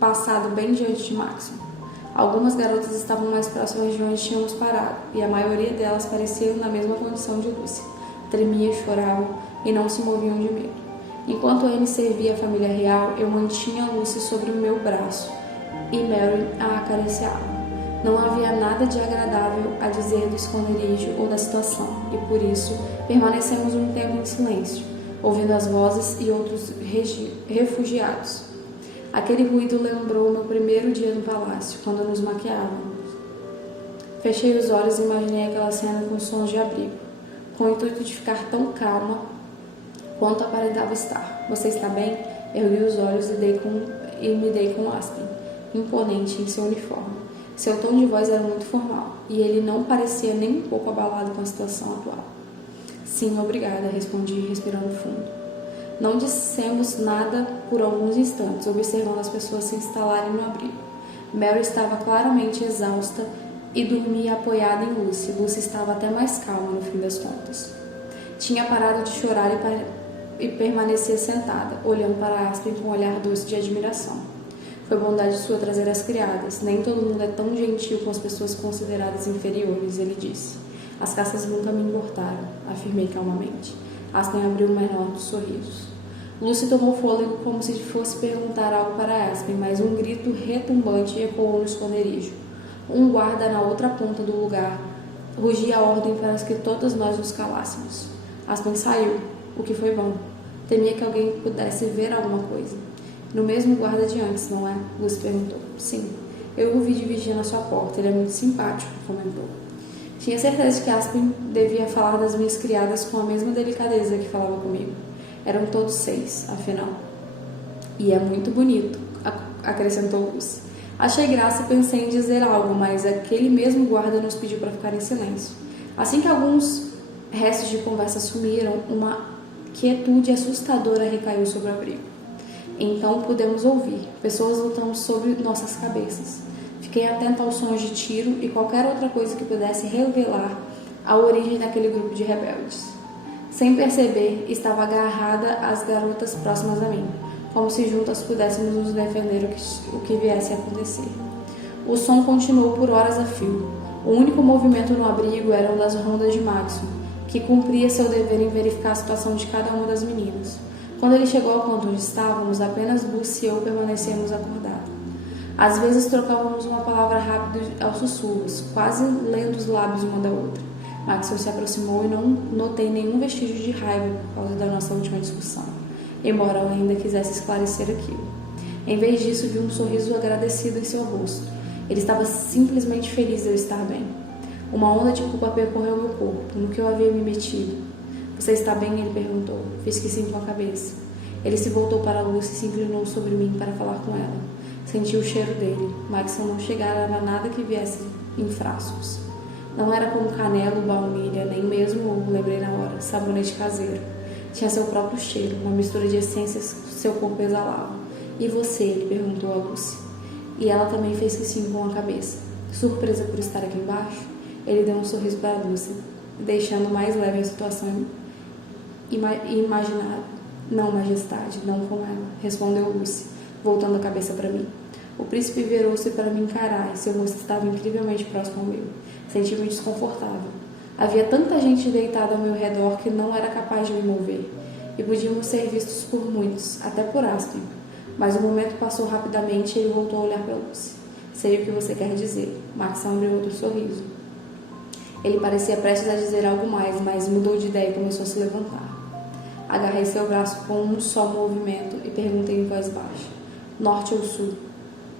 passado bem diante de Maxion? Algumas garotas estavam mais próximas de onde tínhamos parado, e a maioria delas pareciam na mesma condição de Lucy. Tremiam, choravam e não se moviam de medo. Enquanto Anne servia a família real, eu mantinha Lucy sobre o meu braço e Mary a acariciava. Não havia nada de agradável a dizer do esconderijo ou da situação, e por isso permanecemos um tempo em silêncio, ouvindo as vozes e outros refugiados. Aquele ruído lembrou meu primeiro dia no palácio, quando nos maquiávamos. Fechei os olhos e imaginei aquela cena com sons de abrigo, com o intuito de ficar tão calma quanto aparentava estar. Você está bem? Ergui os olhos e me dei com Aspen, imponente em seu uniforme. Seu tom de voz era muito formal, e ele não parecia nem um pouco abalado com a situação atual. Sim, obrigada, respondi, respirando fundo. Não dissemos nada por alguns instantes, observando as pessoas se instalarem no abrigo. Mary estava claramente exausta e dormia apoiada em Lucy. Lucy estava até mais calma no fim das contas. Tinha parado de chorar e permanecia sentada, olhando para Aspen com um olhar doce de admiração. Foi bondade sua trazer as criadas. Nem todo mundo é tão gentil com as pessoas consideradas inferiores, ele disse. As caças nunca me importaram, afirmei calmamente. Aspen abriu o menor dos sorrisos. Lucy tomou fôlego como se fosse perguntar algo para Aspen, mas um grito retumbante ecoou no esconderijo. Um guarda na outra ponta do lugar rugia a ordem para que todas nós nos calássemos. Aspen saiu, o que foi bom. Temia que alguém pudesse ver alguma coisa. No mesmo guarda de antes, não é? Lucy perguntou. Sim, eu o vi vigiando a sua porta. Ele é muito simpático, comentou. Tinha certeza de que Aspen devia falar das minhas criadas com a mesma delicadeza que falava comigo. Eram todos 6, afinal. E é muito bonito, acrescentou Lucy. Achei graça e pensei em dizer algo, mas aquele mesmo guarda nos pediu para ficar em silêncio. Assim que alguns restos de conversa sumiram, uma quietude assustadora recaiu sobre o abrigo. Então pudemos ouvir pessoas lutando sobre nossas cabeças. Fiquei atenta aos sons de tiro e qualquer outra coisa que pudesse revelar a origem daquele grupo de rebeldes. Sem perceber, estava agarrada às garotas próximas a mim, como se juntas pudéssemos nos defender o que viesse a acontecer. O som continuou por horas a fio. O único movimento no abrigo eram das rondas de Maxion, que cumpria seu dever em verificar a situação de cada uma das meninas. Quando ele chegou ao ponto onde estávamos, apenas Lucy e eu permanecemos acordados. Às vezes trocávamos uma palavra rápida aos sussurros, quase lendo os lábios uma da outra. Maxion se aproximou e não notei nenhum vestígio de raiva por causa da nossa última discussão, embora ela ainda quisesse esclarecer aquilo. Em vez disso, vi um sorriso agradecido em seu rosto. Ele estava simplesmente feliz de eu estar bem. Uma onda de culpa percorreu meu corpo, no que eu havia me metido. Você está bem? Ele perguntou. Fiz que sim com a cabeça. Ele se voltou para Lucy e se inclinou sobre mim para falar com ela. Senti o cheiro dele. Maxion não chegara a nada que viesse em frascos. Não era como canela ou baunilha, nem mesmo, lembrei na hora, sabonete caseiro. Tinha seu próprio cheiro, uma mistura de essências que seu corpo exalava. E você? Ele perguntou a Lucy. E ela também fez que sim com a cabeça. Surpresa por estar aqui embaixo, ele deu um sorriso para Lucy, deixando mais leve a situação imaginável. Não, majestade, não com ela, respondeu Lucy, voltando a cabeça para mim. O príncipe virou-se para me encarar e seu rosto estava incrivelmente próximo ao meu. Senti-me desconfortável. Havia tanta gente deitada ao meu redor que não era capaz de me mover, e podíamos ser vistos por muitos, até por Aspen. Mas o momento passou rapidamente e ele voltou a olhar para Lucy. Sei o que você quer dizer. Maxion abriu outro sorriso. Ele parecia prestes a dizer algo mais, mas mudou de ideia e começou a se levantar. Agarrei seu braço com um só movimento e perguntei em voz baixa. Norte ou sul?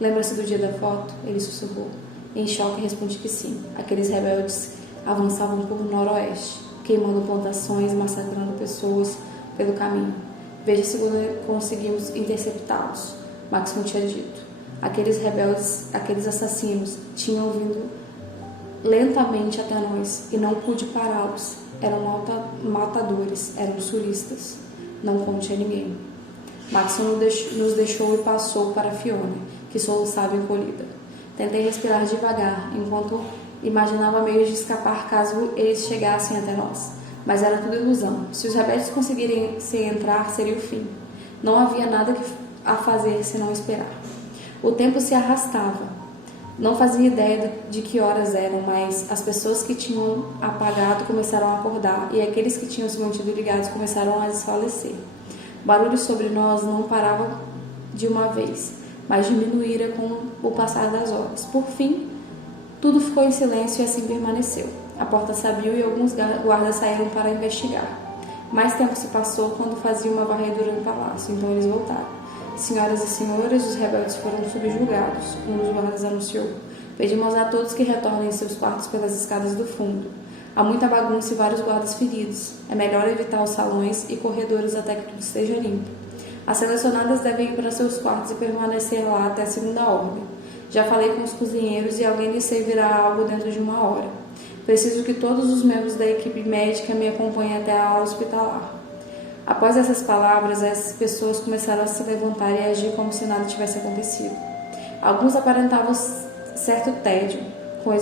Lembra-se do dia da foto? Ele sussurrou. Em choque, respondi que sim. Aqueles rebeldes avançavam por noroeste, queimando plantações, massacrando pessoas pelo caminho. Veja se conseguimos interceptá-los, Maxon tinha dito. Aqueles rebeldes, aqueles assassinos, tinham vindo lentamente até nós e não pude pará-los. Eram matadores, eram suristas. Não conte a ninguém. Maxon nos deixou e passou para Fiona, que soluçava encolhida. Tentei respirar devagar, enquanto imaginava meios de escapar caso eles chegassem até nós. Mas era tudo ilusão. Se os rebeldes conseguirem entrar, seria o fim. Não havia nada a fazer senão esperar. O tempo se arrastava. Não fazia ideia de que horas eram, mas as pessoas que tinham apagado começaram a acordar e aqueles que tinham se mantido ligados começaram a desfalecer. O barulho sobre nós não parava de uma vez, mas diminuíra com o passar das horas. Por fim, tudo ficou em silêncio e assim permaneceu. A porta se abriu e alguns guardas saíram para investigar. Mais tempo se passou quando fazia uma varredura no palácio, então eles voltaram. Senhoras e senhores, os rebeldes foram subjugados, um dos guardas anunciou. Pedimos a todos que retornem seus quartos pelas escadas do fundo. Há muita bagunça e vários guardas feridos. É melhor evitar os salões e corredores até que tudo esteja limpo. As selecionadas devem ir para seus quartos e permanecer lá até a segunda ordem. Já falei com os cozinheiros e alguém lhes servirá algo dentro de uma hora. Preciso que todos os membros da equipe médica me acompanhem até a aula hospitalar. Após essas palavras, as pessoas começaram a se levantar e agir como se nada tivesse acontecido. Alguns aparentavam certo tédio, com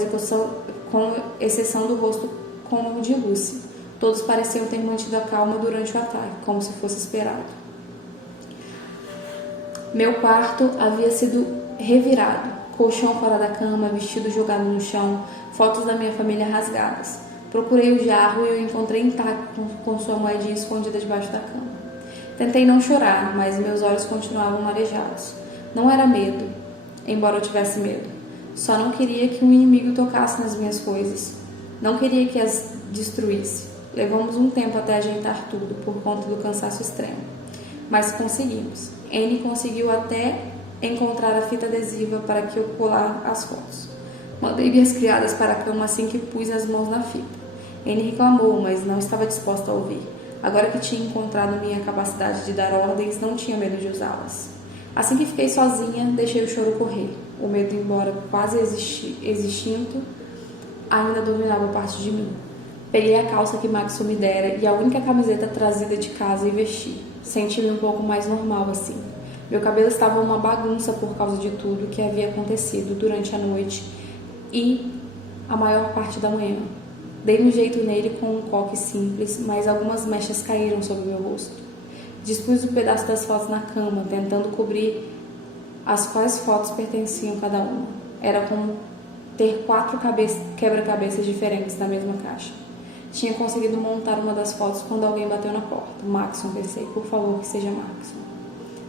exceção do rosto como o de Lucy. Todos pareciam ter mantido a calma durante o ataque, como se fosse esperado. Meu quarto havia sido revirado, colchão fora da cama, vestido jogado no chão, fotos da minha família rasgadas. Procurei o jarro e o encontrei intacto com sua moedinha escondida debaixo da cama. Tentei não chorar, mas meus olhos continuavam marejados. Não era medo, embora eu tivesse medo. Só não queria que um inimigo tocasse nas minhas coisas. Não queria que as destruísse. Levamos um tempo até ajeitar tudo, por conta do cansaço extremo. Mas conseguimos. Anne conseguiu até encontrar a fita adesiva para que eu colar as fotos. Mandei minhas criadas para a cama assim que pus as mãos na fita. Anne reclamou, mas não estava disposta a ouvir. Agora que tinha encontrado minha capacidade de dar ordens, não tinha medo de usá-las. Assim que fiquei sozinha, deixei o choro correr. O medo, embora quase existindo, ainda dominava parte de mim. Peguei a calça que Maxon me dera e a única camiseta trazida de casa e vesti. Senti-me um pouco mais normal assim. Meu cabelo estava uma bagunça por causa de tudo que havia acontecido durante a noite e a maior parte da manhã. Dei um jeito nele com um coque simples, mas algumas mechas caíram sobre meu rosto. Dispus um pedaço das fotos na cama, tentando cobrir as quais fotos pertenciam cada uma. Era como ter 4 quebra-cabeças diferentes na mesma caixa. Tinha conseguido montar uma das fotos quando alguém bateu na porta. Maxon, pensei, por favor que seja Maxon.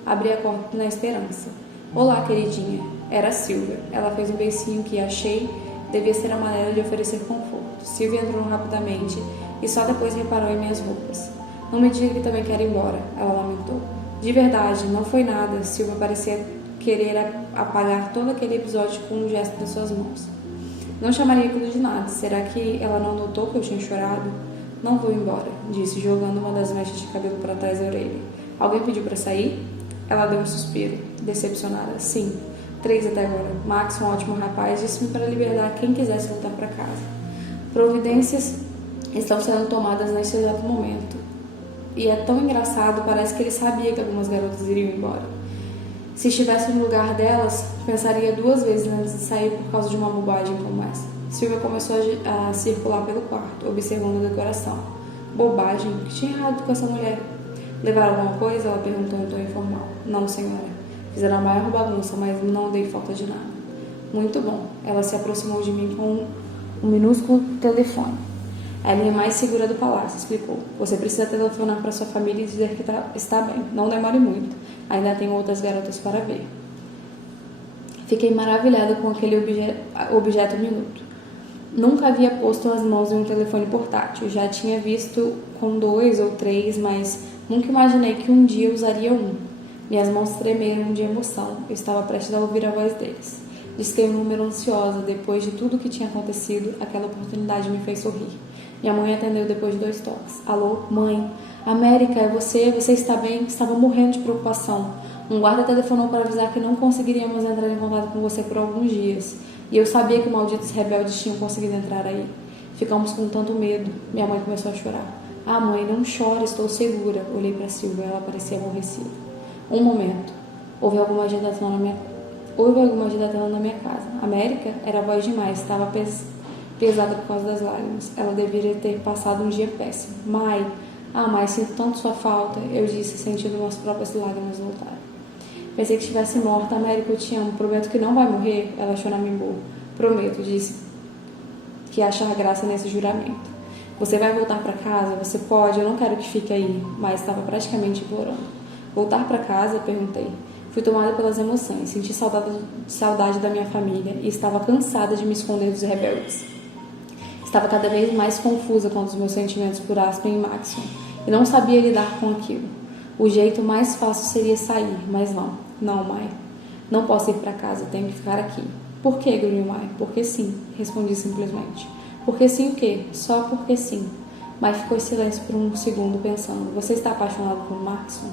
Abri a porta na esperança. Olá, queridinha. Era a Silvia. Ela fez um beicinho que achei devia ser a maneira de oferecer conforto. Silvia entrou rapidamente e só depois reparou em minhas roupas. Não me diga que também quer ir embora, ela lamentou. De verdade, não foi nada. Silvia parecia querer apagar todo aquele episódio com um gesto das suas mãos. Não chamaria aquilo de nada. Será que ela não notou que eu tinha chorado? Não vou embora, disse, jogando uma das mechas de cabelo para trás da orelha. Alguém pediu para sair? Ela deu um suspiro, decepcionada. Sim, 3 até agora. Max, um ótimo rapaz, disse-me para libertar quem quisesse voltar para casa. Providências estão sendo tomadas nesse exato momento. E é tão engraçado, parece que ele sabia que algumas garotas iriam embora. Se estivesse no lugar delas, pensaria 2 vezes antes de sair por causa de uma bobagem como essa. Silvia começou a circular pelo quarto, observando a decoração. Bobagem? O que tinha errado com essa mulher? Levaram alguma coisa? Ela perguntou em tom informal. Não, senhora. Fizeram a maior bagunça, mas não dei falta de nada. Muito bom. Ela se aproximou de mim com um minúsculo telefone. É a linha mais segura do palácio, explicou. Você precisa telefonar para sua família e dizer que está bem. Não demore muito. Ainda tem outras garotas para ver. Fiquei maravilhada com aquele objeto minuto. Nunca havia posto as mãos em um telefone portátil. Já tinha visto com 2 ou 3, mas nunca imaginei que um dia usaria um. Minhas mãos tremeram de emoção. Eu estava prestes a ouvir a voz deles. Disquei um número ansiosa. Depois de tudo o que tinha acontecido, aquela oportunidade me fez sorrir. Minha mãe atendeu depois de 2 toques. Alô, mãe? América, é você? Você está bem? Estava morrendo de preocupação. Um guarda telefonou para avisar que não conseguiríamos entrar em contato com você por alguns dias. E eu sabia que malditos rebeldes tinham conseguido entrar aí. Ficamos com tanto medo. Minha mãe começou a chorar. Ah, mãe, não chore, estou segura. Olhei para Silvia, ela parecia aborrecida. Um momento. Houve alguma agitação na minha casa. América era voz demais, estava pesada por causa das lágrimas. Ela deveria ter passado um dia péssimo. Mai, Mai, sinto tanto sua falta, eu disse, sentindo minhas próprias lágrimas voltarem. Pensei que estivesse morta. América, eu te amo. Prometo que não vai morrer. Ela achou na minha boca. Prometo, disse, que achar graça nesse juramento. Você vai voltar para casa? Você pode? Eu não quero que fique aí. Mas estava praticamente implorando. Voltar para casa? Perguntei. Fui tomada pelas emoções. Senti saudade da minha família e estava cansada de me esconder dos rebeldes. Estava cada vez mais confusa com os meus sentimentos por Aspen e Maxon e não sabia lidar com aquilo. O jeito mais fácil seria sair, mas não. Não, Mai. Não posso ir para casa, tenho que ficar aqui. Por quê, grunhiu Mai? Porque sim, respondi simplesmente. Porque sim o quê? Só porque sim. Mai ficou em silêncio por um segundo pensando. Você está apaixonado por Maxon?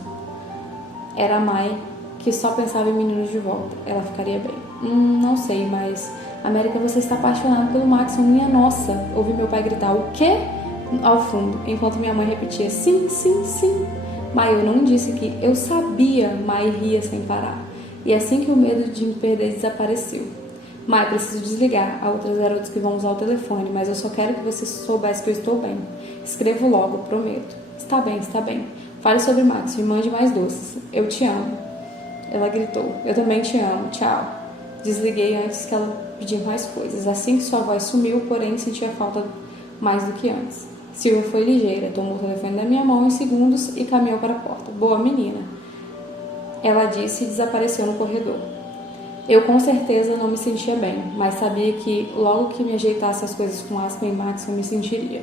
Era a Mai que só pensava em meninos de volta. Ela ficaria bem. Não sei, mas... América, você está apaixonado pelo Maxon, minha nossa. Ouvi meu pai gritar, o quê? Ao fundo, enquanto minha mãe repetia, sim, sim, sim. Mai, eu não disse que eu sabia. Mai ria sem parar. E assim que o medo de me perder desapareceu. Mai, preciso desligar. Há outras garotas que vão usar o telefone, mas eu só quero que você soubesse que eu estou bem. Escrevo logo, prometo. Está bem, está bem. Fale sobre Max, me mande mais doces. Eu te amo. Ela gritou. Eu também te amo. Tchau. Desliguei antes que ela pedisse mais coisas. Assim que sua voz sumiu, porém sentia falta mais do que antes. Silvia foi ligeira, tomou o telefone da minha mão em segundos e caminhou para a porta. Boa menina. Ela disse e desapareceu no corredor. Eu com certeza não me sentia bem, mas sabia que logo que me ajeitasse as coisas com Aspen e Max eu me sentiria.